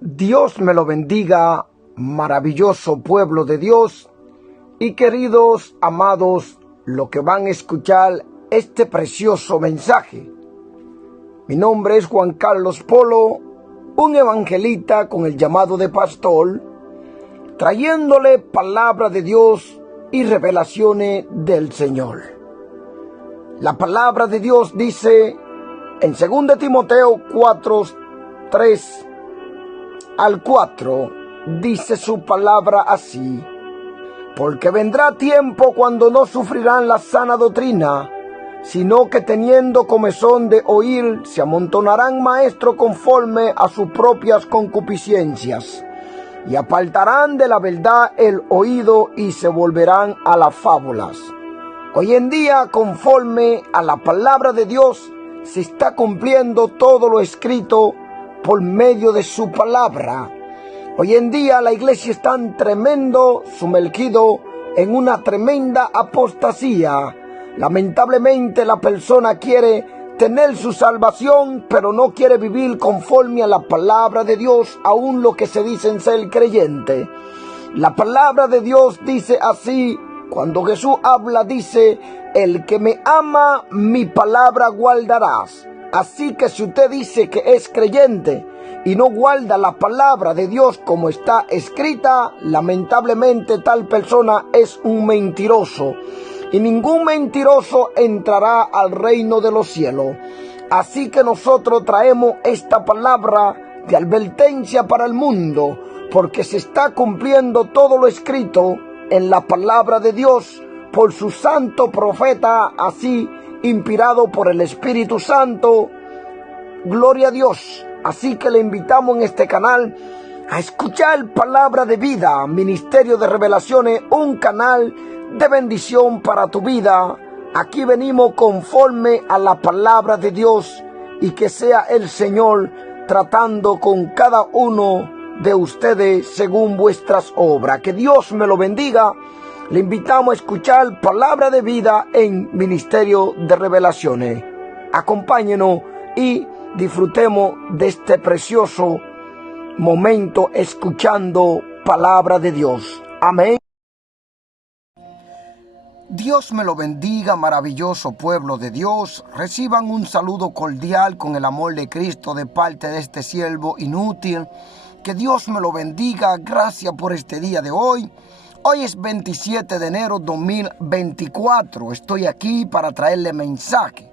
Dios me lo bendiga, maravilloso pueblo de Dios y queridos amados, los que van a escuchar este precioso mensaje. Mi nombre es Juan Carlos Polo, un evangelista con el llamado de pastor, trayéndole palabra de Dios y revelaciones del Señor. La palabra de Dios dice en 2 Timoteo 4:3 al 4, dice su palabra así: porque vendrá tiempo cuando no sufrirán la sana doctrina, sino que teniendo comezón de oír, se amontonarán maestros conforme a sus propias concupiscencias, y apartarán de la verdad el oído y se volverán a las fábulas. Hoy en día, conforme a la palabra de Dios, se está cumpliendo todo lo escrito por medio de su palabra. Hoy en día la iglesia está sumergido en una tremenda apostasía. Lamentablemente la persona quiere tener su salvación, pero no quiere vivir conforme a la palabra de Dios, aún lo que se dicen ser creyente. La palabra de Dios dice así, cuando Jesús habla, dice: el que me ama, mi palabra guardarás. Así que si usted dice que es creyente y no guarda la palabra de Dios como está escrita, lamentablemente tal persona es un mentiroso. Y ningún mentiroso entrará al reino de los cielos. Así que nosotros traemos esta palabra de advertencia para el mundo, porque se está cumpliendo todo lo escrito en la palabra de Dios por su santo profeta, así inspirado por el Espíritu Santo. Gloria a Dios. Así que le invitamos en este canal a escuchar palabra de vida, Ministerio de Revelaciones, un canal de bendición para tu vida. Aquí venimos conforme a la palabra de Dios, y que sea el Señor tratando con cada uno de ustedes según vuestras obras. Que Dios me lo bendiga. Le invitamos a escuchar palabra de vida en Ministerio de Revelaciones. Acompáñenos y disfrutemos de este precioso momento escuchando palabra de Dios. Amén. Dios me lo bendiga, maravilloso pueblo de Dios. Reciban un saludo cordial con el amor de Cristo de parte de este siervo inútil. Que Dios me lo bendiga. Gracias por este día de hoy. Hoy es 27 de enero 2024. Estoy aquí para traerle mensaje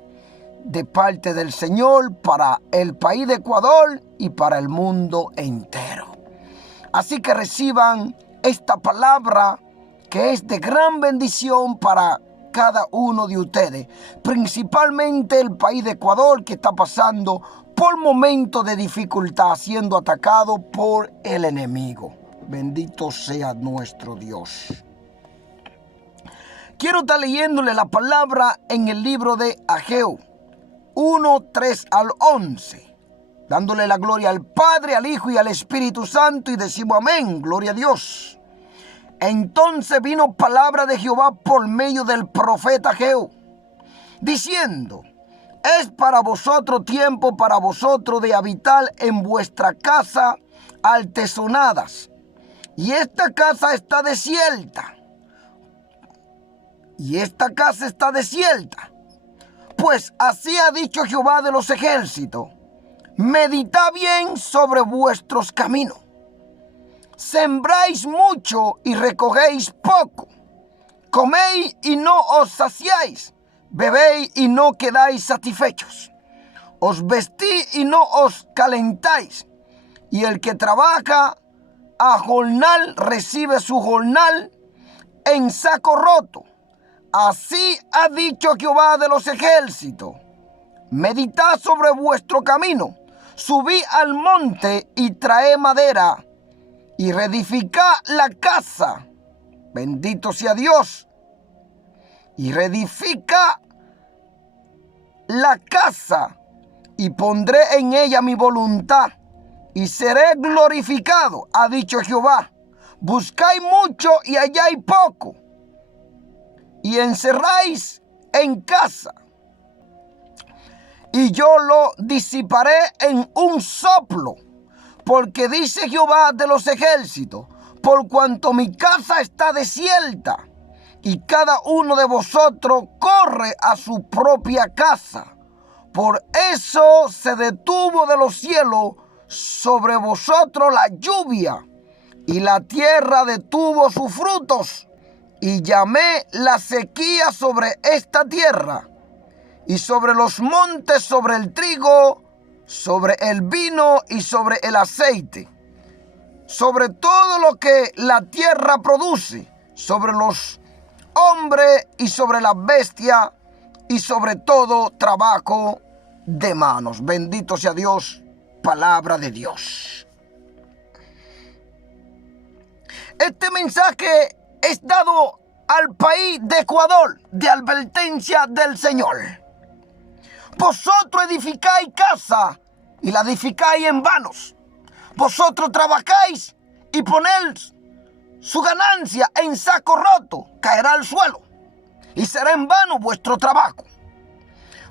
de parte del Señor para el país de Ecuador y para el mundo entero. Así que reciban esta palabra que es de gran bendición para cada uno de ustedes, principalmente el país de Ecuador, que está pasando por momentos de dificultad, siendo atacado por el enemigo. Bendito sea nuestro Dios. Quiero estar leyéndole la palabra en el libro de Ageo 1:3 al 11, dándole la gloria al Padre, al Hijo y al Espíritu Santo, y decimos amén, gloria a Dios. Entonces vino palabra de Jehová por medio del profeta Ageo, diciendo: es para vosotros tiempo para vosotros de habitar en vuestra casa artesonadas, y esta casa está desierta. Pues así ha dicho Jehová de los ejércitos: meditad bien sobre vuestros caminos. Sembráis mucho y recogéis poco. Coméis y no os saciáis. Bebéis y no quedáis satisfechos. Os vestís y no os calentáis. Y el que trabaja a jornal recibe su jornal en saco roto. Así ha dicho Jehová de los ejércitos: meditad sobre vuestro camino. Subid al monte y traed madera y reedificad la casa. Bendito sea Dios. Y reedifica la casa, y pondré en ella mi voluntad, y seré glorificado, ha dicho Jehová. Buscáis mucho y halláis poco, y encerráis en casa, y yo lo disiparé en un soplo. Porque dice Jehová de los ejércitos: por cuanto mi casa está desierta, y cada uno de vosotros corre a su propia casa, por eso se detuvo de los cielos sobre vosotros la lluvia, y la tierra detuvo sus frutos, y llamé la sequía sobre esta tierra, y sobre los montes, sobre el trigo, sobre el vino y sobre el aceite, sobre todo lo que la tierra produce, sobre los hombres y sobre la bestia, y sobre todo trabajo de manos. Bendito sea Dios, palabra de Dios. Este mensaje es dado al país de Ecuador, de advertencia del Señor. Vosotros edificáis casa y la edificáis en vanos. Vosotros trabajáis y ponéis su ganancia en saco roto, caerá al suelo y será en vano vuestro trabajo.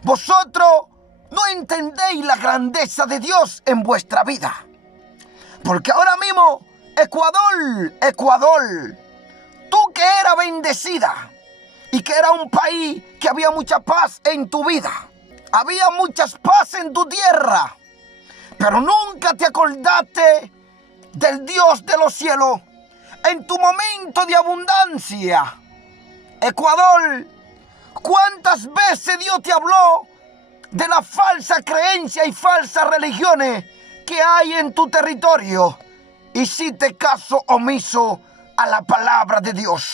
Vosotros no entendéis la grandeza de Dios en vuestra vida. Porque ahora mismo, Ecuador, tú que eras bendecida y que era un país que había mucha paz en tu vida, había mucha paz en tu tierra, pero nunca te acordaste del Dios de los cielos en tu momento de abundancia. Ecuador, ¿cuántas veces Dios te habló de la falsa creencia y falsas religiones que hay en tu territorio? Hiciste caso omiso a la palabra de Dios.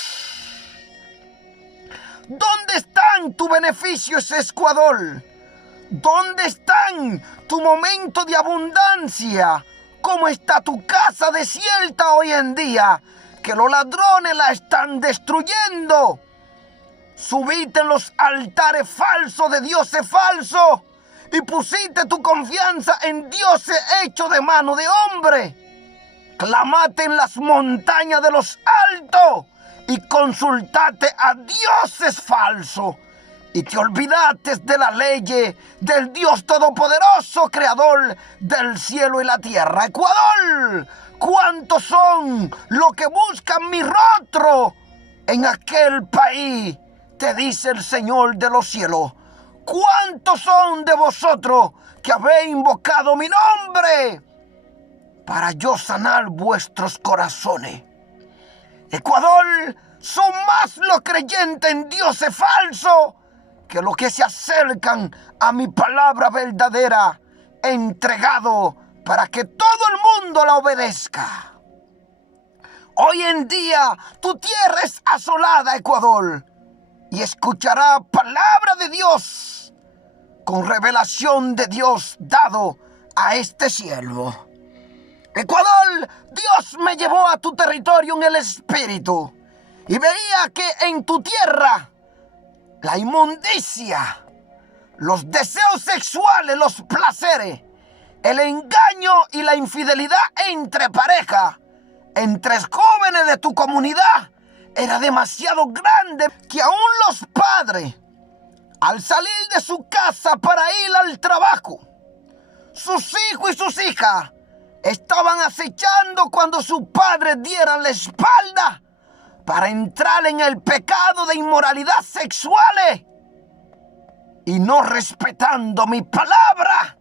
¿Dónde están tus beneficios, Ecuador? ¿Dónde están tu momento de abundancia? ¿Cómo está tu casa desierta hoy en día? Que los ladrones la están destruyendo. Subiste en los altares falsos de dioses falsos y pusiste tu confianza en dioses hechos de mano de hombre. Clamaste en las montañas de los altos y consultaste a dioses falsos. Y te olvidaste de la ley del Dios Todopoderoso, Creador del cielo y la tierra. Ecuador, ¿cuántos son los que buscan mi rostro en aquel país? Te dice el Señor de los cielos. ¿Cuántos son de vosotros que habéis invocado mi nombre para yo sanar vuestros corazones? Ecuador, son más los creyentes en dioses falsos que los que se acercan a mi palabra verdadera, entregado para que todo el mundo la obedezca. Hoy en día tu tierra es asolada, Ecuador, y escuchará palabra de Dios con revelación de Dios dado a este siervo. Ecuador, Dios me llevó a tu territorio en el espíritu y veía que en tu tierra la inmundicia, los deseos sexuales, los placeres, el engaño y la infidelidad entre pareja, entre jóvenes de tu comunidad, era demasiado grande que aún los padres, al salir de su casa para ir al trabajo, sus hijos y sus hijas estaban acechando cuando sus padres dieran la espalda para entrar en el pecado de inmoralidad sexuales y no respetando mi palabra.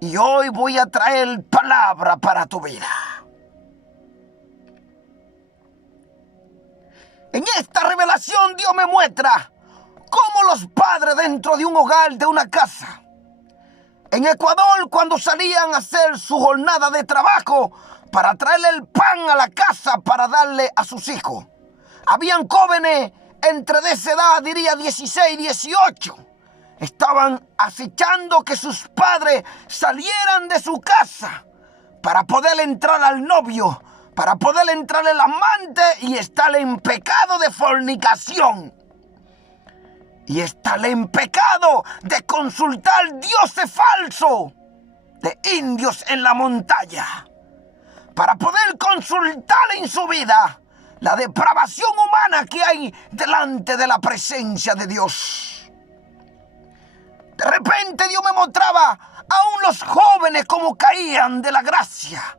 Y hoy voy a traer palabra para tu vida. En esta revelación Dios me muestra cómo los padres dentro de un hogar, de una casa, en Ecuador, cuando salían a hacer su jornada de trabajo para traerle el pan a la casa para darle a sus hijos, habían jóvenes entre de esa edad, diría 16, 18. Estaban acechando que sus padres salieran de su casa para poder entrar al novio, para poder entrar el amante y estar en pecado de fornicación. Y estar en pecado de consultar dioses falsos, de indios en la montaña, para poder consultar en su vida la depravación humana que hay delante de la presencia de Dios. De repente Dios me mostraba aún los jóvenes como caían de la gracia.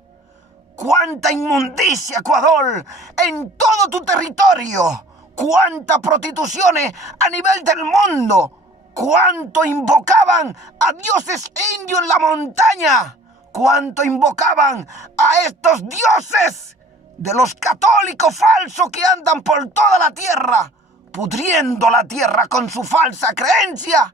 Cuánta inmundicia, Ecuador, en todo tu territorio. Cuántas prostituciones a nivel del mundo. Cuánto invocaban a dioses indios en la montaña. Cuánto invocaban a estos dioses de los católicos falsos que andan por toda la tierra, pudriendo la tierra con su falsa creencia,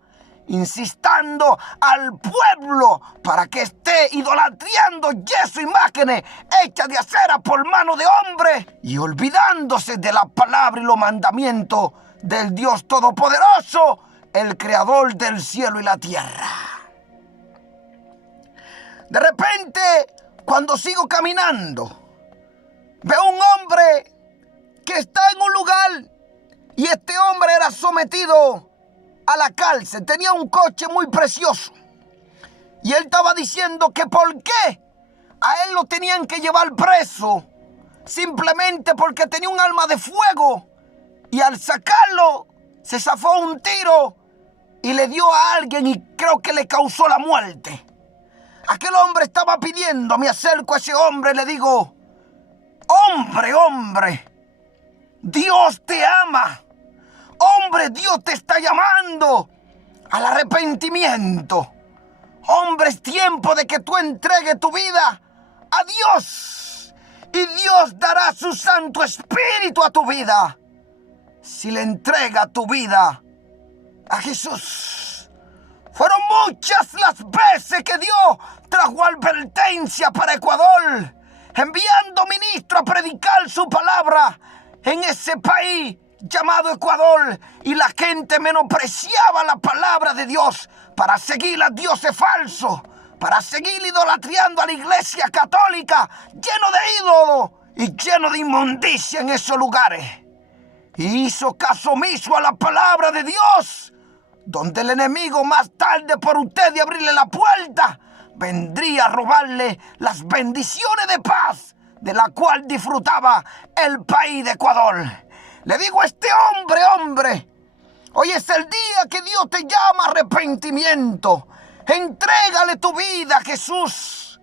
insistiendo al pueblo para que esté idolatrando yeso, imágenes hechas de acera por mano de hombre, y olvidándose de la palabra y los mandamientos del Dios Todopoderoso, el Creador del cielo y la tierra. De repente, cuando sigo caminando, veo un hombre que está en un lugar, y este hombre era sometido a la cárcel. Tenía un coche muy precioso. Y él estaba diciendo que por qué a él lo tenían que llevar preso, simplemente porque tenía un arma de fuego. Y al sacarlo, se zafó un tiro y le dio a alguien y creo que le causó la muerte. Aquel hombre estaba pidiendo, me acerco a ese hombre y le digo: hombre, Dios te ama. Hombre, Dios te está llamando al arrepentimiento. Hombre, es tiempo de que tú entregues tu vida a Dios. Y Dios dará su Santo Espíritu a tu vida si le entrega tu vida a Jesús. Fueron muchas las veces que Dios trajo advertencia para Ecuador, enviando ministros a predicar su palabra en ese país llamado Ecuador, y la gente menospreciaba la palabra de Dios para seguir a dioses falsos, para seguir idolatrando a la iglesia católica, lleno de ídolos y lleno de inmundicia en esos lugares. Y hizo caso omiso a la palabra de Dios, donde el enemigo, más tarde por usted de abrirle la puerta, vendría a robarle las bendiciones de paz de la cual disfrutaba el país de Ecuador. Le digo a este hombre, hoy es el día que Dios te llama a arrepentimiento. Entrégale tu vida a Jesús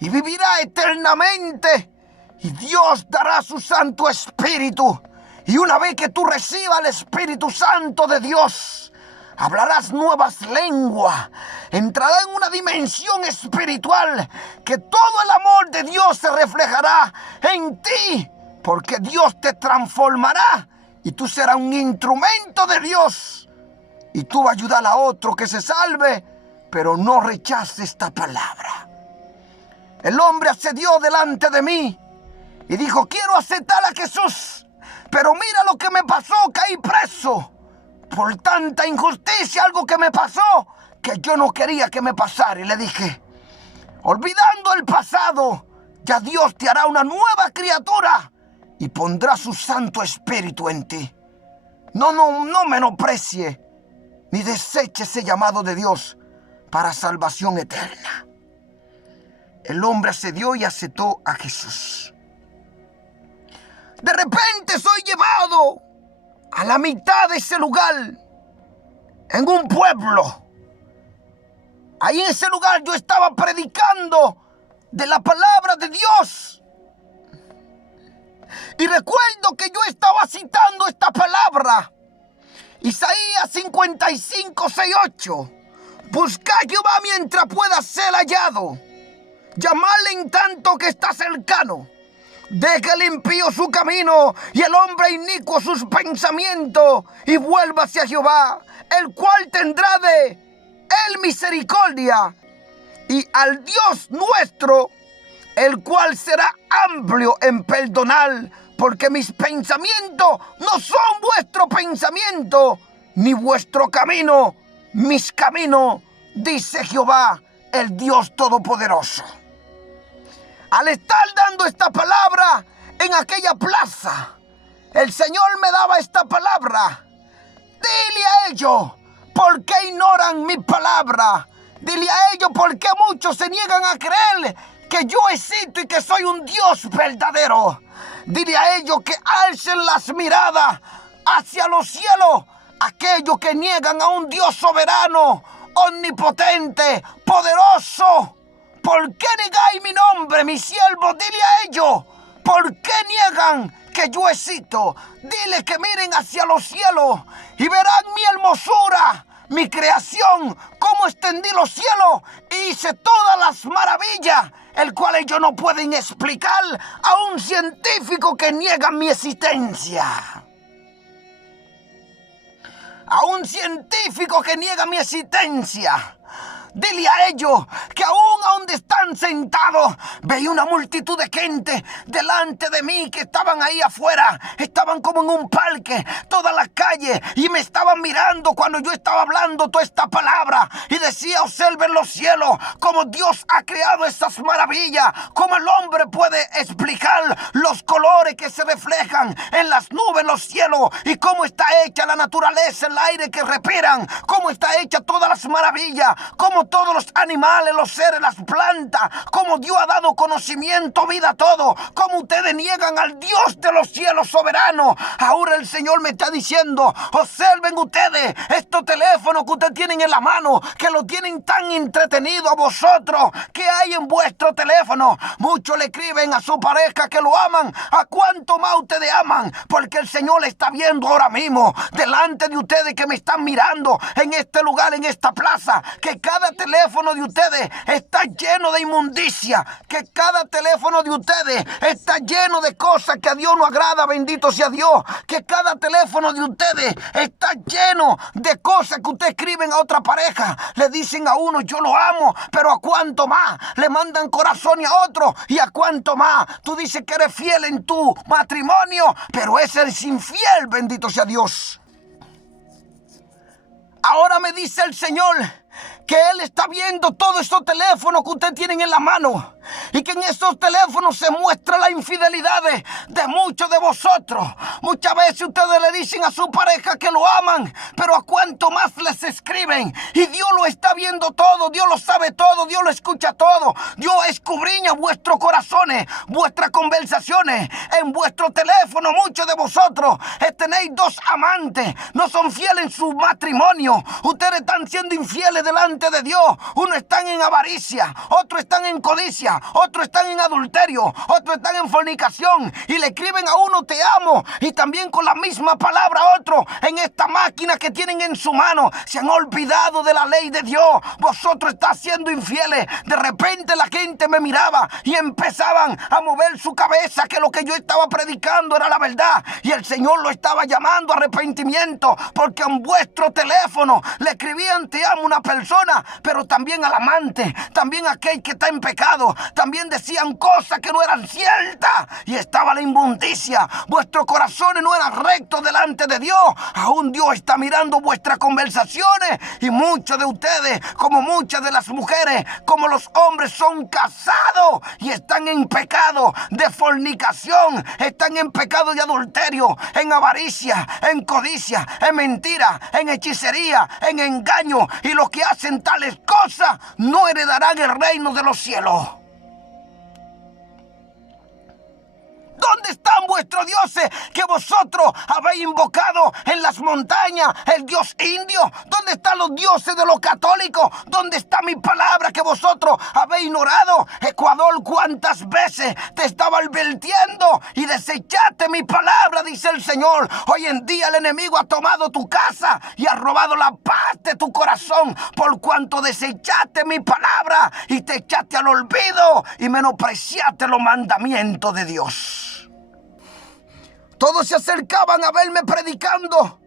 y vivirá eternamente. Y Dios dará su Santo Espíritu. Y una vez que tú recibas el Espíritu Santo de Dios, hablarás nuevas lenguas. Entrarás en una dimensión espiritual que todo el amor de Dios se reflejará en ti. Porque Dios te transformará y tú serás un instrumento de Dios. Y tú vas a ayudar a otro que se salve, pero no rechaces esta palabra. El hombre accedió delante de mí y dijo: quiero aceptar a Jesús, pero mira lo que me pasó, caí preso por tanta injusticia, algo que me pasó que yo no quería que me pasara. Y le dije: olvidando el pasado, ya Dios te hará una nueva criatura y pondrá su Santo Espíritu en ti. No menosprecie ni deseche ese llamado de Dios para salvación eterna. El hombre accedió y aceptó a Jesús. De repente soy llevado a la mitad de ese lugar, en un pueblo. Ahí en ese lugar yo estaba predicando de la palabra de Dios. Y recuerdo que yo estaba citando esta palabra. Isaías 55, 6, 8. Buscad a Jehová mientras pueda ser hallado. Llamadle en tanto que está cercano. Deje el impío su camino y el hombre inicuo sus pensamientos, y vuelva hacia Jehová, el cual tendrá de él misericordia, y al Dios nuestro, el cual será amplio en perdonar, porque mis pensamientos no son vuestro pensamiento, ni vuestro camino mis caminos, dice Jehová, el Dios Todopoderoso. Al estar dando esta palabra en aquella plaza, el Señor me daba esta palabra. Dile a ellos, ¿por qué ignoran mi palabra? Dile a ellos, ¿por qué muchos se niegan a creer que yo existo y que soy un Dios verdadero? Dile a ellos que alcen las miradas hacia los cielos, aquellos que niegan a un Dios soberano, omnipotente, poderoso. ¿Por qué negáis mi nombre, mi siervo? Dile a ellos. ¿Por qué niegan que yo existo? Dile que miren hacia los cielos y verán mi hermosura, mi creación, cómo extendí los cielos y hice todas las maravillas, el cual ellos no pueden explicar a un científico que niega mi existencia. A un científico que niega mi existencia. Dile a ellos que aún a donde están sentados, veía una multitud de gente delante de mí que estaban ahí afuera. Estaban como en un parque, todas las calles, y me estaban mirando cuando yo estaba hablando toda esta palabra. Y decía, observen los cielos, como Dios ha creado esas maravillas, como el hombre puede explicar los colores que se reflejan en las nubes, los cielos, y cómo está hecha la naturaleza, el aire que respiran, cómo está hecha todas las maravillas, cómo todos los animales, los seres, las plantas, como Dios ha dado conocimiento, vida a todo, como ustedes niegan al Dios de los cielos soberano. Ahora el Señor me está diciendo, observen ustedes estos teléfonos que ustedes tienen en la mano, que lo tienen tan entretenido a vosotros. ¿Qué hay en vuestro teléfono? Muchos le escriben a su pareja que lo aman. ¿A cuánto más ustedes aman? Porque el Señor le está viendo ahora mismo delante de ustedes que me están mirando en este lugar, en esta plaza, que cada teléfono de ustedes está lleno de inmundicia, que cada teléfono de ustedes está lleno de cosas que a Dios no agrada, bendito sea Dios, que cada teléfono de ustedes está lleno de cosas que ustedes escriben a otra pareja, le dicen a uno yo lo amo, pero a cuánto más, le mandan corazones a otro, y a cuánto más, tú dices que eres fiel en tu matrimonio, pero ese es infiel, bendito sea Dios. Ahora me dice el Señor que Él está viendo todos estos teléfonos que ustedes tienen en la mano, y que en estos teléfonos se muestra la infidelidad de muchos de vosotros. Muchas veces ustedes le dicen a su pareja que lo aman, pero a cuánto más les escriben, y Dios lo está viendo todo, Dios lo sabe todo, Dios lo escucha todo. Dios escudriña vuestros corazones, vuestras conversaciones. En vuestro teléfono muchos de vosotros tenéis dos amantes, no son fieles en su matrimonio, ustedes están siendo infieles delante de Dios. Uno están en avaricia, otros están en codicia, otros están en adulterio, otros están en fornicación, y le escriben a uno te amo, y también con la misma palabra a otro en esta máquina que tienen en su mano. Se han olvidado de la ley de Dios. Vosotros están siendo infieles. De repente la gente me miraba y empezaban a mover su cabeza que lo que yo estaba predicando era la verdad, y el Señor lo estaba llamando a arrepentimiento, porque en vuestro teléfono le escribían te amo a una persona, pero también al amante, también a aquel que está en pecado, también decían cosas que no eran ciertas, y estaba la inmundicia. Vuestros corazones no eran rectos delante de Dios. Aún Dios está mirando vuestras conversaciones, y muchos de ustedes, como muchas de las mujeres, como los hombres, son casados y están en pecado de fornicación, están en pecado de adulterio, en avaricia, en codicia, en mentira, en hechicería, en engaño, y los que hacen tales cosas no heredarán el reino de los cielos. ¿Dónde están vuestros dioses que vosotros habéis invocado en las montañas? El Dios indio. ¿Dónde están los dioses de los católicos? ¿Dónde está mi palabra que vosotros habéis ignorado? Ecuador, ¿cuántas veces te estaba advirtiendo y desechaste mi palabra? Dice el Señor. Hoy en día el enemigo ha tomado tu casa y ha robado la paz de tu corazón, por cuanto desechaste mi palabra y te echaste al olvido y menospreciaste los mandamientos de Dios. Todos se acercaban a verme predicando,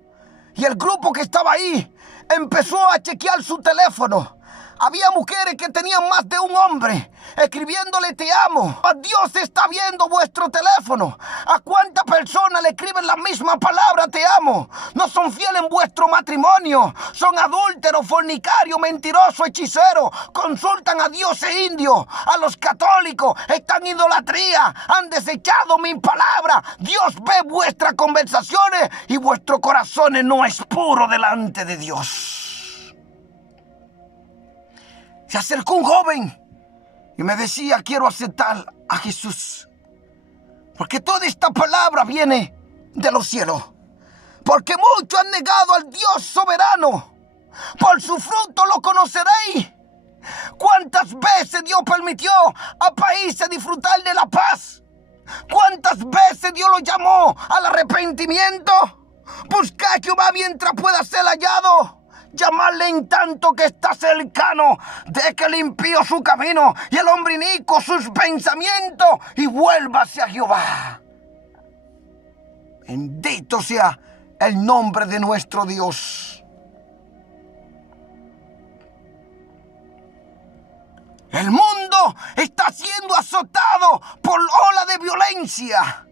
y el grupo que estaba ahí empezó a chequear su teléfono. Había mujeres que tenían más de un hombre escribiéndole te amo. Dios está viendo vuestro teléfono. ¿A cuántas personas le escriben la misma palabra te amo? No son fieles en vuestro matrimonio. Son adúlteros, fornicarios, mentirosos, hechiceros. Consultan a dioses indios, a los católicos. Están en idolatría. Han desechado mi palabra. Dios ve vuestras conversaciones y vuestro corazón no es puro delante de Dios. Se acercó un joven y me decía, quiero aceptar a Jesús, porque toda esta palabra viene de los cielos. Porque muchos han negado al Dios soberano. Por su fruto lo conoceréis. ¿Cuántas veces Dios permitió a países disfrutar de la paz? ¿Cuántas veces Dios lo llamó al arrepentimiento? Buscad a Jehová mientras pueda ser hallado. Llamarle en tanto que está cercano. De que el impío su camino y el hombre inicuo sus pensamientos, y vuelva hacia Jehová. Bendito sea el nombre de nuestro Dios. El mundo está siendo azotado por ola de violencia.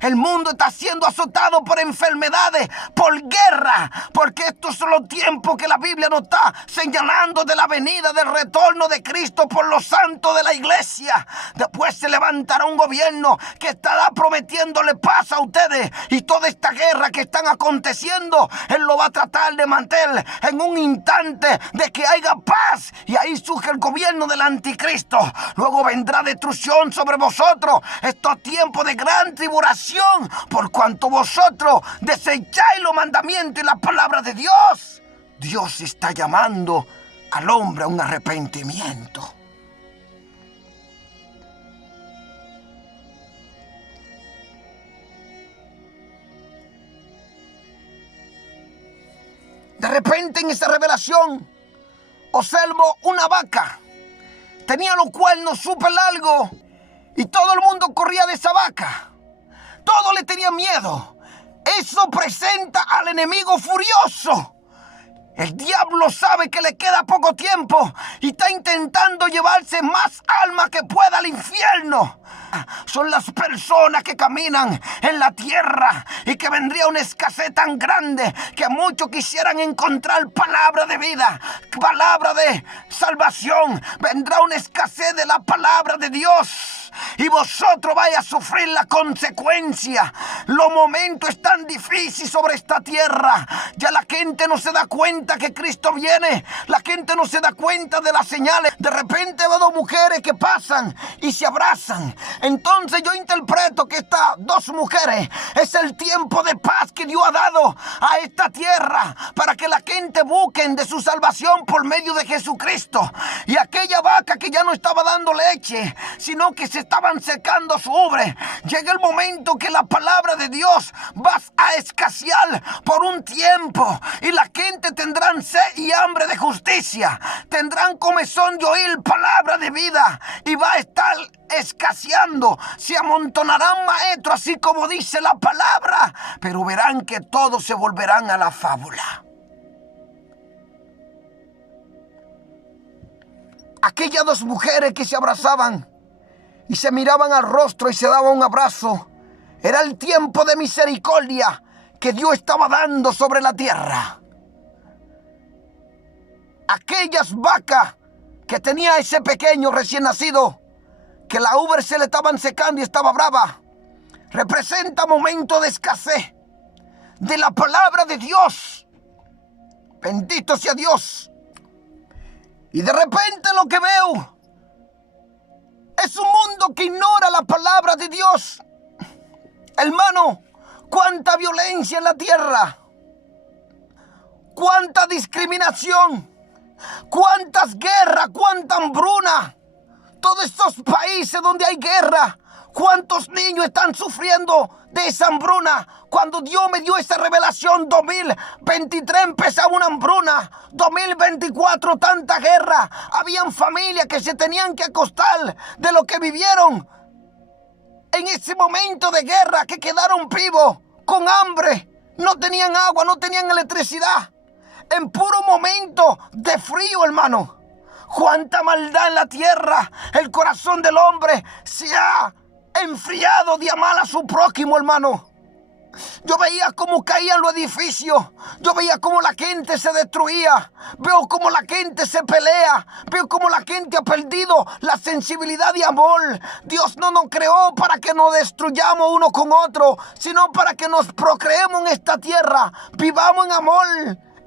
El mundo está siendo azotado por enfermedades, por guerra, porque estos son los tiempos que la Biblia nos está señalando de la venida del retorno de Cristo por los santos de la iglesia. Después se levantará un gobierno que estará prometiéndole paz a ustedes, y toda esta guerra que están aconteciendo, Él lo va a tratar de mantener en un instante de que haya paz, y ahí surge el gobierno del anticristo. Luego vendrá destrucción sobre vosotros, estos tiempos de gran tribulación, por cuanto vosotros desecháis los mandamientos y la palabra de Dios. Dios está llamando al hombre a un arrepentimiento. De repente en esa revelación observo una vaca. Tenía los cuernos súper largos y todo el mundo corría de esa vaca. Todos le tenían miedo. Eso presenta al enemigo furioso. El diablo sabe que le queda poco tiempo y está intentando llevarse más almas que pueda al infierno. Son las personas que caminan en la tierra y que vendría una escasez tan grande que muchos quisieran encontrar palabra de vida, palabra de salvación. Vendrá una escasez de la palabra de Dios y vosotros vais a sufrir la consecuencia. Los momentos están difíciles sobre esta tierra. Ya la gente no se da cuenta que Cristo viene. La gente no se da cuenta de las señales. De repente veo dos mujeres que pasan y se abrazan. Entonces yo interpreto que estas dos mujeres es el tiempo de paz que Dios ha dado a esta tierra para que la gente busque de su salvación por medio de Jesucristo. Y aquella vaca que ya no estaba dando leche, sino que se estaban secando su ubre, llega el momento que la palabra de Dios va a escasear por un tiempo y la gente tendrán sed y hambre de justicia, tendrán comezón de oír palabra de vida y va a estar escaseando. Se amontonarán maestros, así como dice la palabra, pero verán que todos se volverán a la fábula. Aquellas dos mujeres que se abrazaban y se miraban al rostro y se daban un abrazo, era el tiempo de misericordia que Dios estaba dando sobre la tierra. Aquellas vacas que tenía ese pequeño recién nacido, que la ubre se le estaban secando y estaba brava, representa momento de escasez de la palabra de Dios. Bendito sea Dios. Y de repente lo que veo es un mundo que ignora la palabra de Dios. Hermano, cuánta violencia en la tierra, cuánta discriminación, cuántas guerras, cuánta hambruna. Todos estos países donde hay guerra, cuántos niños están sufriendo de esa hambruna. Cuando Dios me dio esa revelación, 2023 empezaba una hambruna, 2024 tanta guerra. Habían familias que se tenían que acostar de lo que vivieron en ese momento de guerra, que quedaron vivos con hambre, no tenían agua, no tenían electricidad, en puro momento de frío, hermano. Cuánta maldad en la tierra. El corazón del hombre se ha enfriado de amar a su prójimo, hermano. Yo veía cómo caían los edificios. Yo veía cómo la gente se destruía. Veo cómo la gente se pelea. Veo cómo la gente ha perdido la sensibilidad de amor. Dios no nos creó para que nos destruyamos uno con otro, sino para que nos procreemos en esta tierra. Vivamos en amor,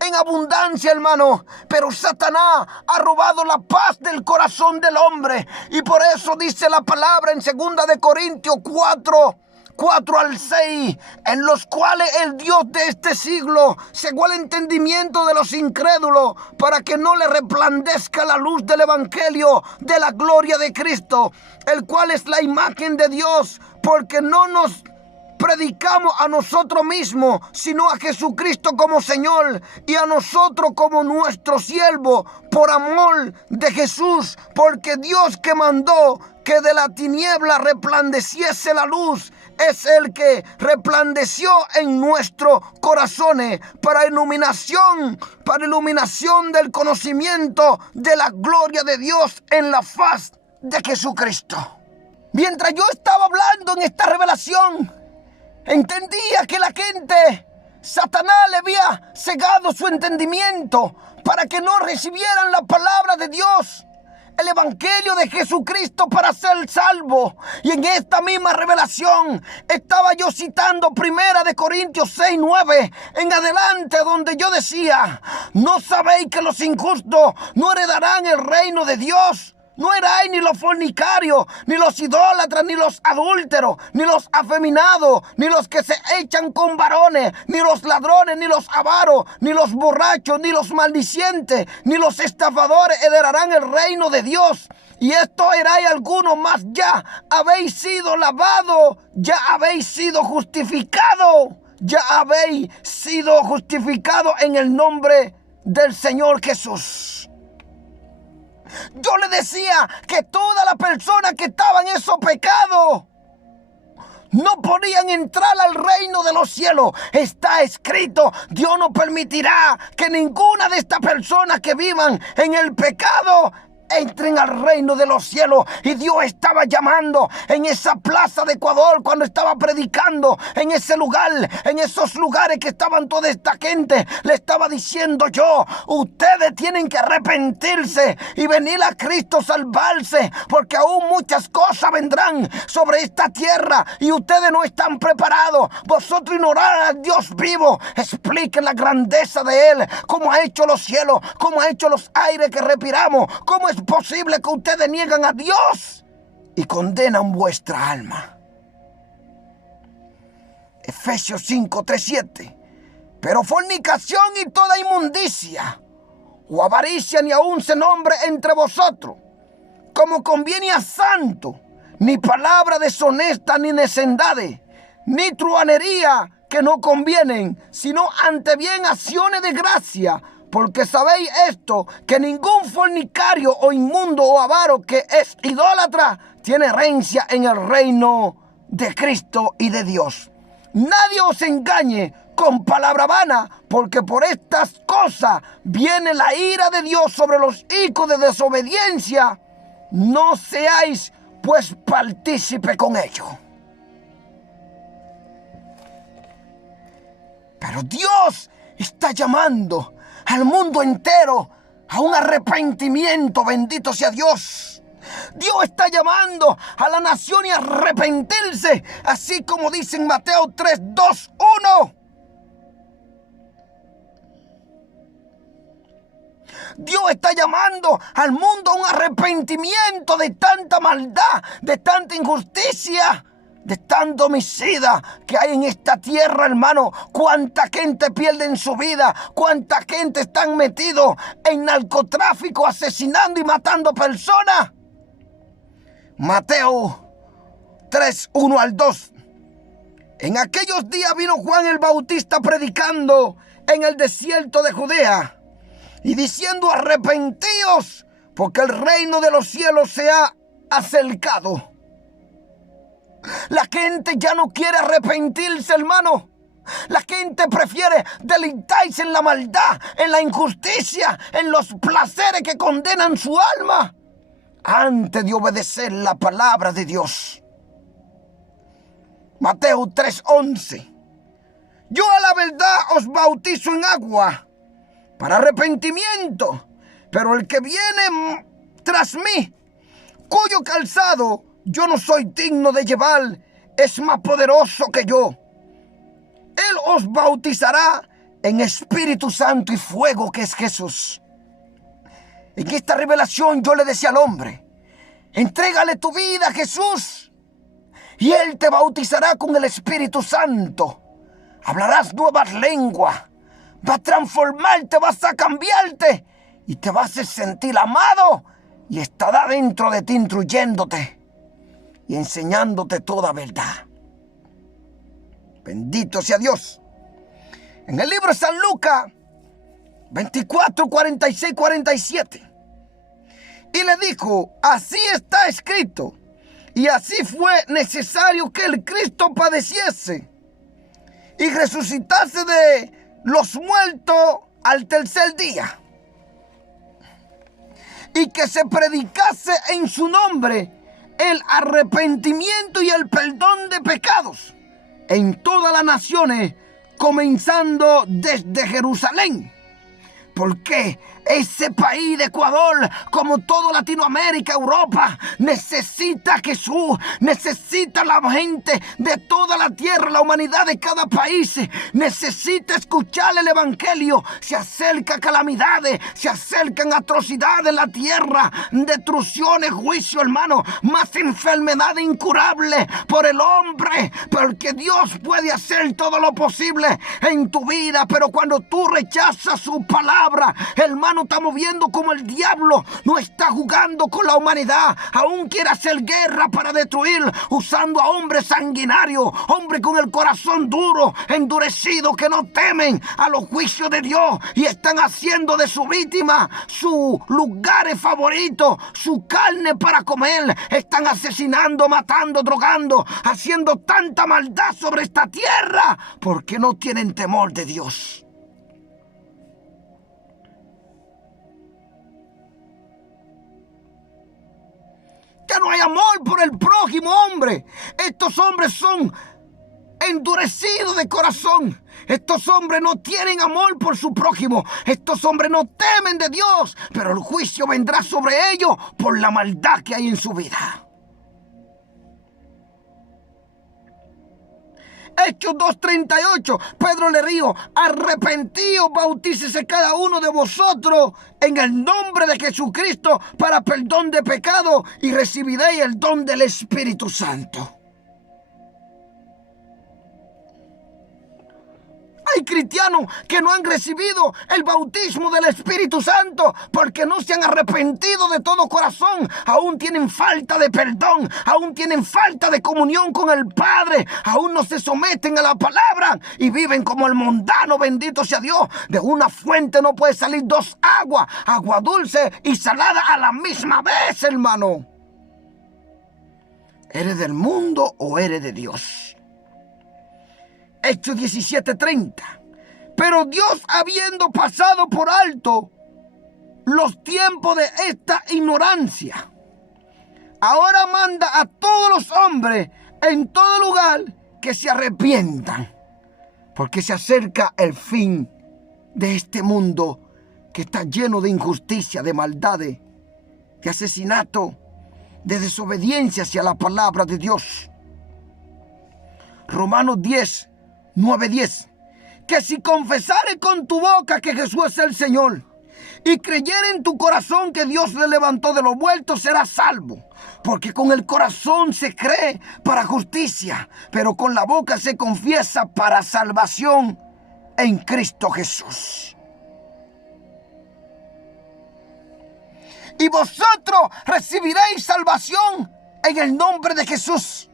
en abundancia, hermano. Pero Satanás ha robado la paz del corazón del hombre. Y por eso dice la palabra en 2 Corintios 4, 4 al 6, en los cuales el Dios de este siglo cegó el entendimiento de los incrédulos para que no le resplandezca la luz del evangelio de la gloria de Cristo, el cual es la imagen de Dios, porque no nos predicamos a nosotros mismos, sino a Jesucristo como Señor y a nosotros como nuestro siervo por amor de Jesús, porque Dios que mandó que de la tiniebla resplandeciese la luz es el que resplandeció en nuestros corazones para iluminación del conocimiento de la gloria de Dios en la faz de Jesucristo. Mientras yo estaba hablando en esta revelación, entendía que la gente, Satanás le había cegado su entendimiento para que no recibieran la palabra de Dios, el evangelio de Jesucristo para ser salvo. Y en esta misma revelación estaba yo citando 1 Corintios 6:9 en adelante, donde yo decía: ¿no sabéis que los injustos no heredarán el reino de Dios? No erais ni los fornicarios, ni los idólatras, ni los adúlteros, ni los afeminados, ni los que se echan con varones, ni los ladrones, ni los avaros, ni los borrachos, ni los maldicientes, ni los estafadores heredarán el reino de Dios. Y esto erais algunos, más ya habéis sido lavados, ya habéis sido justificados, ya habéis sido justificados en el nombre del Señor Jesús. Yo le decía que todas las personas que estaban en esos pecados no podían entrar al reino de los cielos. Está escrito: Dios no permitirá que ninguna de estas personas que vivan en el pecado entren al reino de los cielos. Y Dios estaba llamando en esa plaza de Ecuador, cuando estaba predicando en ese lugar, en esos lugares que estaban toda esta gente, le estaba diciendo yo: ustedes tienen que arrepentirse y venir a Cristo, salvarse, porque aún muchas cosas vendrán sobre esta tierra y ustedes no están preparados. Vosotros ignorar al Dios vivo. Expliquen la grandeza de Él, cómo ha hecho los cielos, cómo ha hecho los aires que respiramos, cómo es posible que ustedes niegan a Dios y condenan vuestra alma. Efesios 5:3-7. Pero fornicación y toda inmundicia o avaricia ni aun se nombre entre vosotros, como conviene a santo, ni palabra deshonesta, ni necedades, ni truhanería que no convienen, sino ante bien acciones de gracia. Porque sabéis esto, que ningún fornicario o inmundo o avaro que es idólatra tiene herencia en el reino de Cristo y de Dios. Nadie os engañe con palabra vana, porque por estas cosas viene la ira de Dios sobre los hijos de desobediencia. No seáis pues partícipe con ellos. Pero Dios está llamando al mundo entero a un arrepentimiento. Bendito sea Dios. Dios está llamando a la nación y a arrepentirse, así como dice en Mateo 3:2-1. Dios está llamando al mundo a un arrepentimiento de tanta maldad, de tanta injusticia, de tanto homicida que hay en esta tierra, hermano. Cuánta gente pierde en su vida, cuánta gente están metidos en narcotráfico, asesinando y matando personas. Mateo 3:1-2. En aquellos días vino Juan el Bautista predicando en el desierto de Judea y diciendo: arrepentíos, porque el reino de los cielos se ha acercado. La gente ya no quiere arrepentirse, hermano. La gente prefiere deleitarse en la maldad, en la injusticia, en los placeres que condenan su alma, antes de obedecer la palabra de Dios. Mateo 3:11. Yo a la verdad os bautizo en agua para arrepentimiento, pero el que viene tras mí, cuyo calzado yo no soy digno de llevar, es más poderoso que yo. Él os bautizará en Espíritu Santo y fuego, que es Jesús. En esta revelación yo le decía al hombre: entrégale tu vida a Jesús. y Él te bautizará con el Espíritu Santo. Hablarás nuevas lenguas. Va a transformarte, vas a cambiarte y te vas a sentir amado y estará dentro de ti instruyéndote y enseñándote toda verdad. Bendito sea Dios. En el libro de San Lucas 24, 46, 47. Y le dijo, así está escrito, y así fue necesario que el Cristo padeciese y resucitase de los muertos al tercer día, y que se predicase en su nombre el arrepentimiento y el perdón de pecados en todas las naciones, comenzando desde Jerusalén. Porque ese país de Ecuador, como toda Latinoamérica, Europa, necesita a Jesús, necesita a la gente de toda la tierra, la humanidad de cada país, necesita escuchar el evangelio. Se acercan calamidades, se acercan atrocidades en la tierra, destrucciones, juicio, hermano, más enfermedades incurables por el hombre, porque Dios puede hacer todo lo posible en tu vida, pero cuando tú rechazas su palabra, hermano, estamos viendo como el diablo no está jugando con la humanidad. Aún quiere hacer guerra para destruir, usando a hombres sanguinarios, hombres con el corazón duro, endurecido, que no temen a los juicios de Dios y están haciendo de su víctima sus lugares favoritos, su carne para comer. Están asesinando, matando, drogando, haciendo tanta maldad sobre esta tierra porque no tienen temor de Dios. Ya no hay amor por el prójimo, hombre. Estos hombres son endurecidos de corazón. Estos hombres no tienen amor por su prójimo. Estos hombres no temen de Dios, pero el juicio vendrá sobre ellos por la maldad que hay en su vida. Hechos 2:38, Pedro le dijo, arrepentíos, bautícese cada uno de vosotros en el nombre de Jesucristo para perdón de pecado y recibiréis el don del Espíritu Santo. Hay cristianos que no han recibido el bautismo del Espíritu Santo porque no se han arrepentido de todo corazón. Aún tienen falta de perdón, aún tienen falta de comunión con el Padre, aún no se someten a la palabra y viven como el mundano. Bendito sea Dios. De una fuente no puede salir dos aguas, agua dulce y salada a la misma vez, hermano. ¿Eres del mundo o eres de Dios? Hechos 17:30. Pero Dios, habiendo pasado por alto los tiempos de esta ignorancia, ahora manda a todos los hombres en todo lugar que se arrepientan, porque se acerca el fin de este mundo que está lleno de injusticia, de maldades, de asesinato, de desobediencia hacia la palabra de Dios. Romanos 9:10. Que si confesares con tu boca que Jesús es el Señor y creyeres en tu corazón que Dios le levantó de los muertos, serás salvo. Porque con el corazón se cree para justicia, pero con la boca se confiesa para salvación en Cristo Jesús. Y vosotros recibiréis salvación en el nombre de Jesús.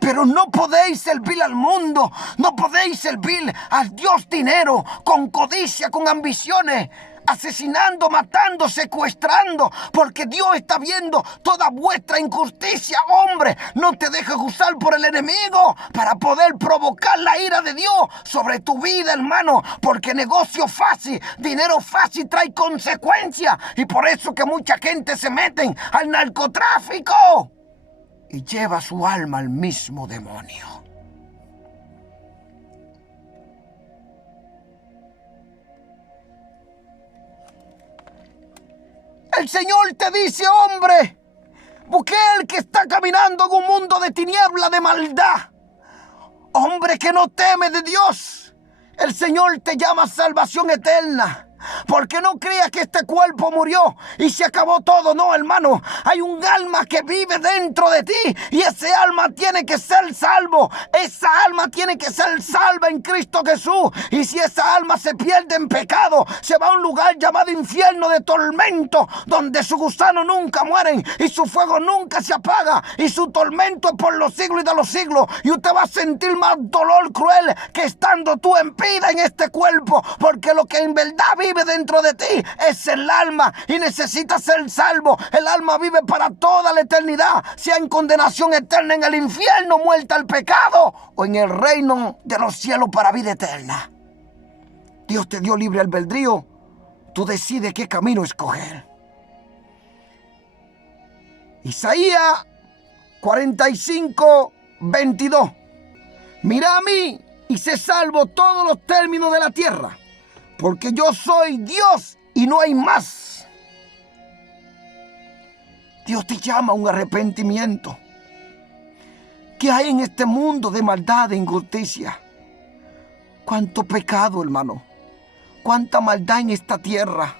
Pero no podéis servir al mundo, no podéis servir al Dios dinero, con codicia, con ambiciones, asesinando, matando, secuestrando, porque Dios está viendo toda vuestra injusticia. Hombre, no te dejes usar por el enemigo para poder provocar la ira de Dios sobre tu vida, hermano, porque negocio fácil, dinero fácil trae consecuencias, y por eso que mucha gente se mete al narcotráfico y lleva su alma al mismo demonio. El Señor te dice, hombre, mujer que está caminando en un mundo de tiniebla, de maldad, hombre que no teme de Dios, el Señor te llama a salvación eterna. Porque no crea que este cuerpo murió y se acabó todo. No, hermano. Hay un alma que vive dentro de ti y ese alma tiene que ser salvo. Esa alma tiene que ser salva en Cristo Jesús. Y si esa alma se pierde en pecado, se va a un lugar llamado infierno de tormento, donde sus gusanos nunca mueren y su fuego nunca se apaga y su tormento es por los siglos y de los siglos. Y usted va a sentir más dolor cruel que estando tú en vida en este cuerpo, porque lo que en verdad vive dentro de ti es el alma y necesita ser salvo. El alma vive para toda la eternidad, sea en condenación eterna en el infierno, muerta al pecado, o en el reino de los cielos para vida eterna. Dios te dio libre albedrío. Tú decides qué camino escoger. Isaías 45:22. Mira a mí y sé salvo todos los términos de la tierra, porque yo soy Dios y no hay más. Dios te llama a un arrepentimiento. ¿Qué hay en este mundo de maldad e injusticia? Cuánto pecado, hermano. Cuánta maldad en esta tierra.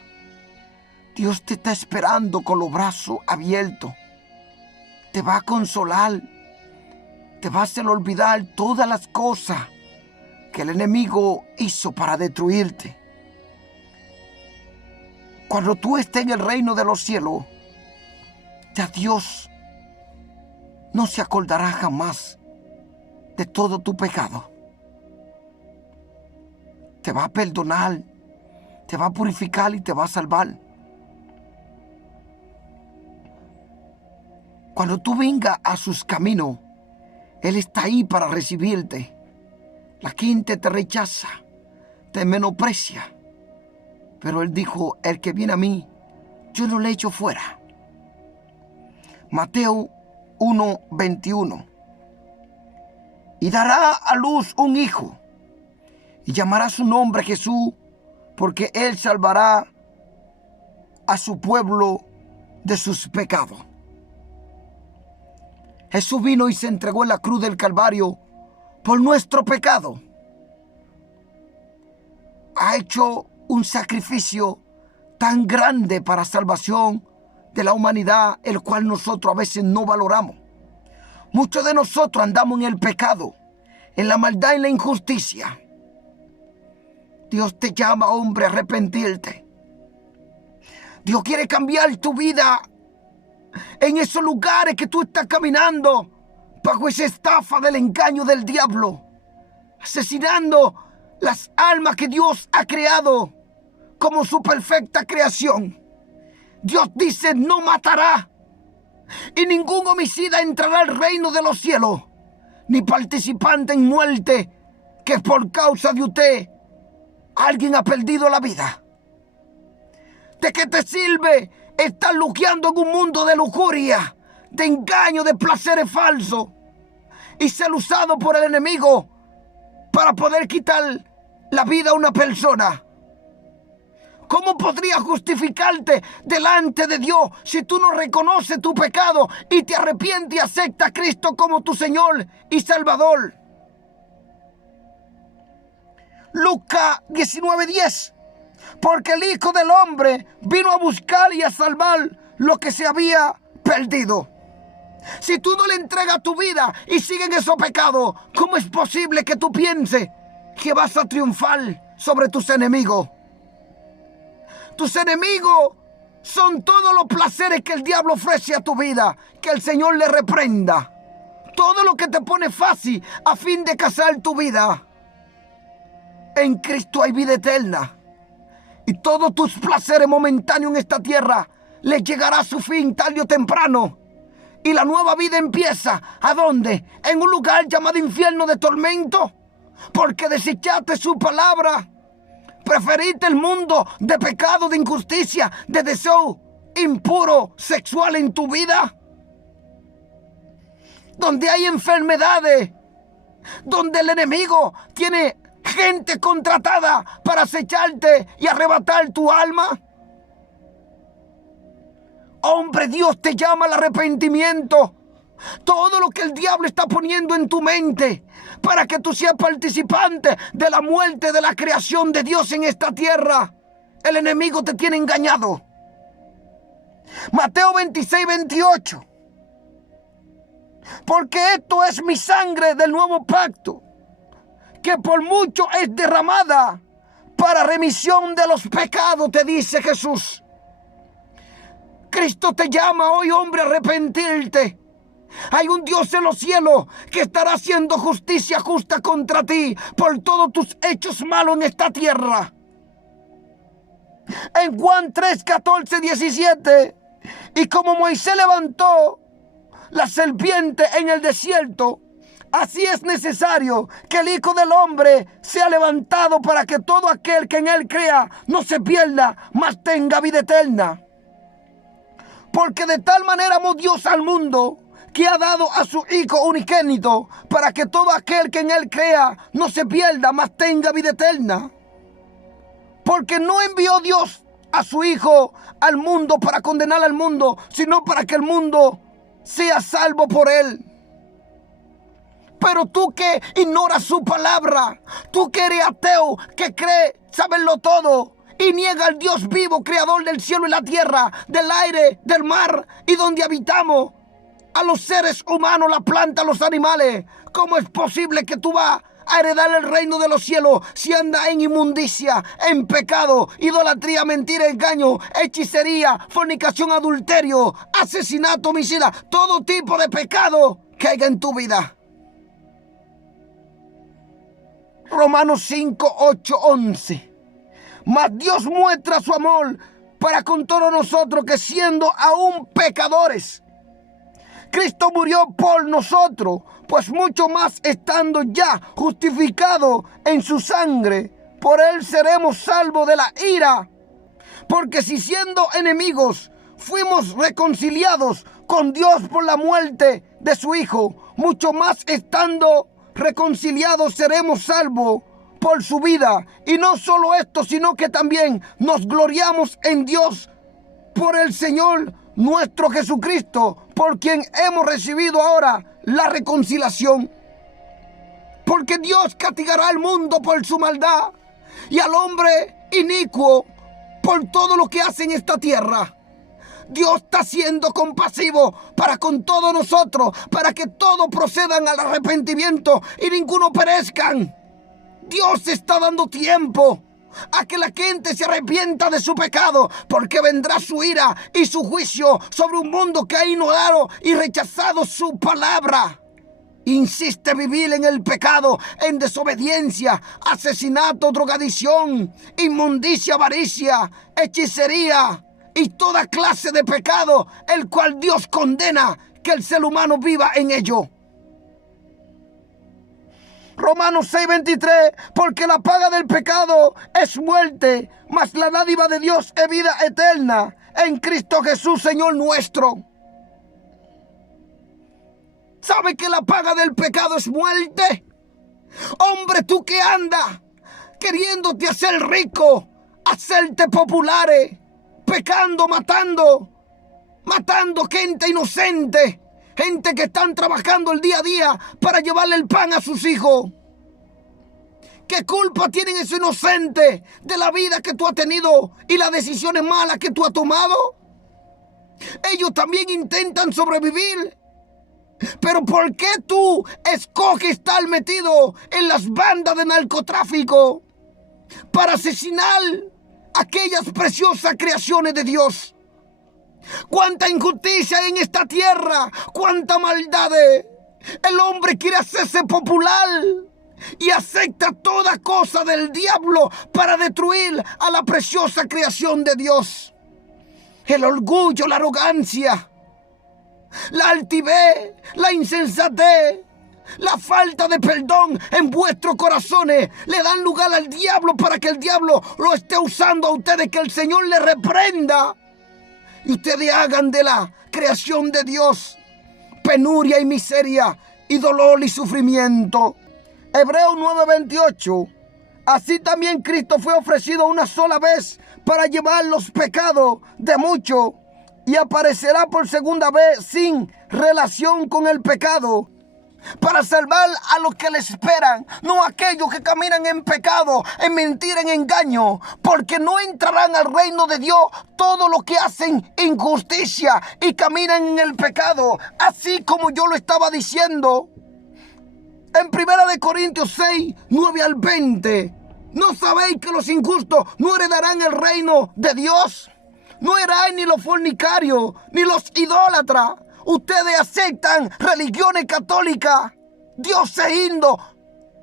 Dios te está esperando con los brazos abiertos. Te va a consolar. Te va a hacer olvidar todas las cosas que el enemigo hizo para destruirte. Cuando tú estés en el reino de los cielos, ya Dios no se acordará jamás de todo tu pecado. Te va a perdonar, te va a purificar y te va a salvar. Cuando tú vengas a sus caminos, Él está ahí para recibirte. La gente te rechaza, te menosprecia. Pero Él dijo, el que viene a mí, yo no le echo fuera. Mateo 1:21. Y dará a luz un hijo, y llamará su nombre Jesús, porque Él salvará a su pueblo de sus pecados. Jesús vino y se entregó en la cruz del Calvario por nuestro pecado. Ha hecho un sacrificio tan grande para salvación de la humanidad, el cual nosotros a veces no valoramos. Muchos de nosotros andamos en el pecado, en la maldad y la injusticia. Dios te llama, hombre, a arrepentirte. Dios quiere cambiar tu vida en esos lugares que tú estás caminando bajo esa estafa del engaño del diablo, asesinando las almas que Dios ha creado como su perfecta creación. Dios dice, no matará, y ningún homicida entrará al reino de los cielos, ni participante en muerte, que por causa de usted alguien ha perdido la vida. ¿De qué te sirve estar luchando en un mundo de lujuria, de engaño, de placeres falsos, y ser usado por el enemigo para poder quitar la vida a una persona? ¿Cómo podrías justificarte delante de Dios si tú no reconoces tu pecado y te arrepientes y aceptas a Cristo como tu Señor y Salvador? Lucas 19:10. Porque el Hijo del Hombre vino a buscar y a salvar lo que se había perdido. Si tú no le entregas tu vida y sigues en esos pecados, ¿cómo es posible que tú pienses que vas a triunfar sobre tus enemigos? Tus enemigos son todos los placeres que el diablo ofrece a tu vida. Que el Señor le reprenda. Todo lo que te pone fácil a fin de cazar tu vida. En Cristo hay vida eterna. Y todos tus placeres momentáneos en esta tierra les llegará a su fin tarde o temprano. Y la nueva vida empieza, ¿a dónde? En un lugar llamado infierno de tormento. Porque desechaste su palabra. Preferiste el mundo de pecado, de injusticia, de deseo impuro sexual en tu vida. Donde hay enfermedades. Donde el enemigo tiene gente contratada para acecharte y arrebatar tu alma. Hombre, Dios te llama al arrepentimiento. Todo lo que el diablo está poniendo en tu mente para que tú seas participante de la muerte de la creación de Dios en esta tierra, El enemigo te tiene engañado. Mateo 26:28. Porque esto es mi sangre del nuevo pacto, que por mucho es derramada para remisión de los pecados, te dice Jesús. Cristo te llama hoy, hombre, a arrepentirte. Hay un Dios en los cielos que estará haciendo justicia justa contra ti por todos tus hechos malos en esta tierra. En Juan 3:14-17, y como Moisés levantó la serpiente en el desierto, así es necesario que el Hijo del Hombre sea levantado para que todo aquel que en él crea no se pierda, mas tenga vida eterna. Porque de tal manera amó Dios al mundo, que ha dado a su Hijo unigénito, para que todo aquel que en él crea no se pierda, mas tenga vida eterna. Porque no envió Dios a su Hijo al mundo para condenar al mundo, sino para que el mundo sea salvo por él. Pero tú que ignoras su palabra, tú que eres ateo, que cree saberlo todo y niega al Dios vivo, creador del cielo y la tierra, del aire, del mar y donde habitamos, a los seres humanos, la planta, los animales, ¿cómo es posible que tú vas a heredar el reino de los cielos si andas en inmundicia, en pecado, idolatría, mentira, engaño, hechicería, fornicación, adulterio, asesinato, homicida, todo tipo de pecado que haya en tu vida? Romanos 5:8-11. Mas Dios muestra su amor para con todos nosotros, que siendo aún pecadores, Cristo murió por nosotros, pues mucho más estando ya justificados en su sangre, por él seremos salvos de la ira. Porque si siendo enemigos fuimos reconciliados con Dios por la muerte de su Hijo, mucho más estando reconciliados seremos salvos por su vida. Y no solo esto, sino que también nos gloriamos en Dios por el Señor nuestro Jesucristo, por quien hemos recibido ahora la reconciliación. Porque Dios castigará al mundo por su maldad y al hombre inicuo por todo lo que hace en esta tierra. Dios está siendo compasivo para con todos nosotros, para que todos procedan al arrepentimiento y ninguno perezcan. Dios está dando tiempo a que la gente se arrepienta de su pecado, porque vendrá su ira y su juicio sobre un mundo que ha ignorado y rechazado su palabra. Insiste vivir en el pecado, en desobediencia, asesinato, drogadicción, inmundicia, avaricia, hechicería y toda clase de pecado, el cual Dios condena que el ser humano viva en ello. Romanos 6:23, porque la paga del pecado es muerte, mas la dádiva de Dios es vida eterna en Cristo Jesús, Señor nuestro. ¿Sabe que la paga del pecado es muerte? Hombre, tú que andas queriéndote hacer rico, hacerte populares, pecando, matando gente inocente, gente que están trabajando el día a día para llevarle el pan a sus hijos. ¿Qué culpa tienen esos inocentes de la vida que tú has tenido y las decisiones malas que tú has tomado? Ellos también intentan sobrevivir. Pero ¿por qué tú escoges estar metido en las bandas de narcotráfico para asesinar aquellas preciosas creaciones de Dios? Cuánta injusticia hay en esta tierra, cuánta maldad. El hombre quiere hacerse popular y acepta toda cosa del diablo para destruir a la preciosa creación de Dios. El orgullo, la arrogancia, la altivez, la insensatez, la falta de perdón en vuestros corazones le dan lugar al diablo para que el diablo lo esté usando a ustedes, que el Señor le reprenda. Y ustedes hagan de la creación de Dios penuria y miseria y dolor y sufrimiento. Hebreos 9:28. Así también Cristo fue ofrecido una sola vez para llevar los pecados de muchos, y aparecerá por segunda vez sin relación con el pecado, para salvar a los que le esperan, no a aquellos que caminan en pecado, en mentira, en engaño, porque no entrarán al reino de Dios todos los que hacen injusticia y caminan en el pecado, así como yo lo estaba diciendo en 1 Corintios 6, 9 al 20. ¿No sabéis que los injustos no heredarán el reino de Dios? No heredáis ni los fornicarios, ni los idólatras. Ustedes aceptan religiones católicas, dioses indos,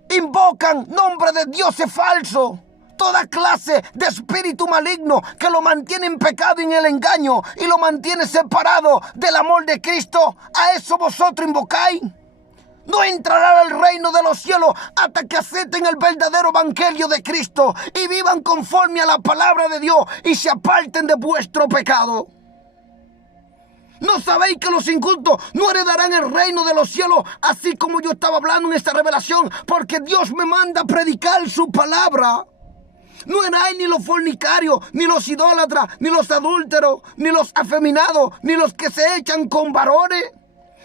invocan nombre de dioses falsos, toda clase de espíritu maligno que lo mantiene en pecado y en el engaño y lo mantiene separado del amor de Cristo. ¿A eso vosotros invocáis? No entrarán al reino de los cielos hasta que acepten el verdadero evangelio de Cristo y vivan conforme a la palabra de Dios y se aparten de vuestro pecado. ¿No sabéis que los injustos no heredarán el reino de los cielos? Así como yo estaba hablando en esta revelación, porque Dios me manda a predicar su palabra. No heredáis ni los fornicarios, ni los idólatras, ni los adúlteros, ni los afeminados, ni los que se echan con varones,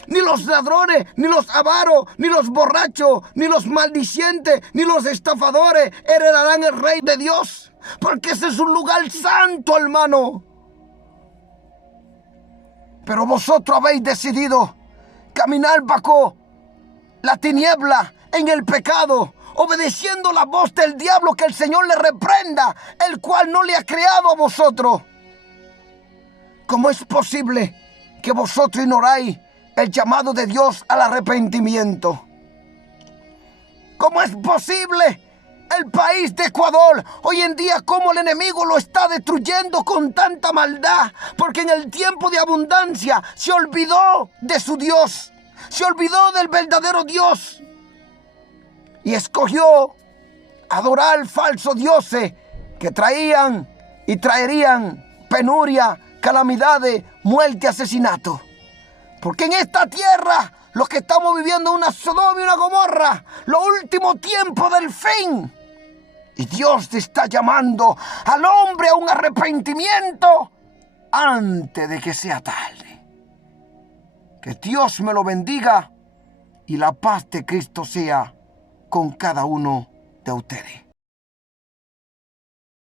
ni los ladrones, ni los avaros, ni los borrachos, ni los maldicientes, ni los estafadores heredarán el reino de Dios. Porque ese es un lugar santo, hermano. Pero vosotros habéis decidido caminar bajo la tiniebla, en el pecado, obedeciendo la voz del diablo, que el Señor le reprenda, el cual no le ha creado a vosotros. ¿Cómo es posible que vosotros ignoráis el llamado de Dios al arrepentimiento? ¿Cómo es posible? El país de Ecuador, hoy en día, cómo el enemigo lo está destruyendo con tanta maldad, porque en el tiempo de abundancia se olvidó de su Dios, se olvidó del verdadero Dios y escogió adorar falsos dioses que traían y traerían penuria, calamidades, muerte, asesinato. Porque en esta tierra los que estamos viviendo una Sodoma y una Gomorra, los últimos tiempos del fin. Y Dios te está llamando al hombre a un arrepentimiento antes de que sea tarde. Que Dios me lo bendiga y la paz de Cristo sea con cada uno de ustedes.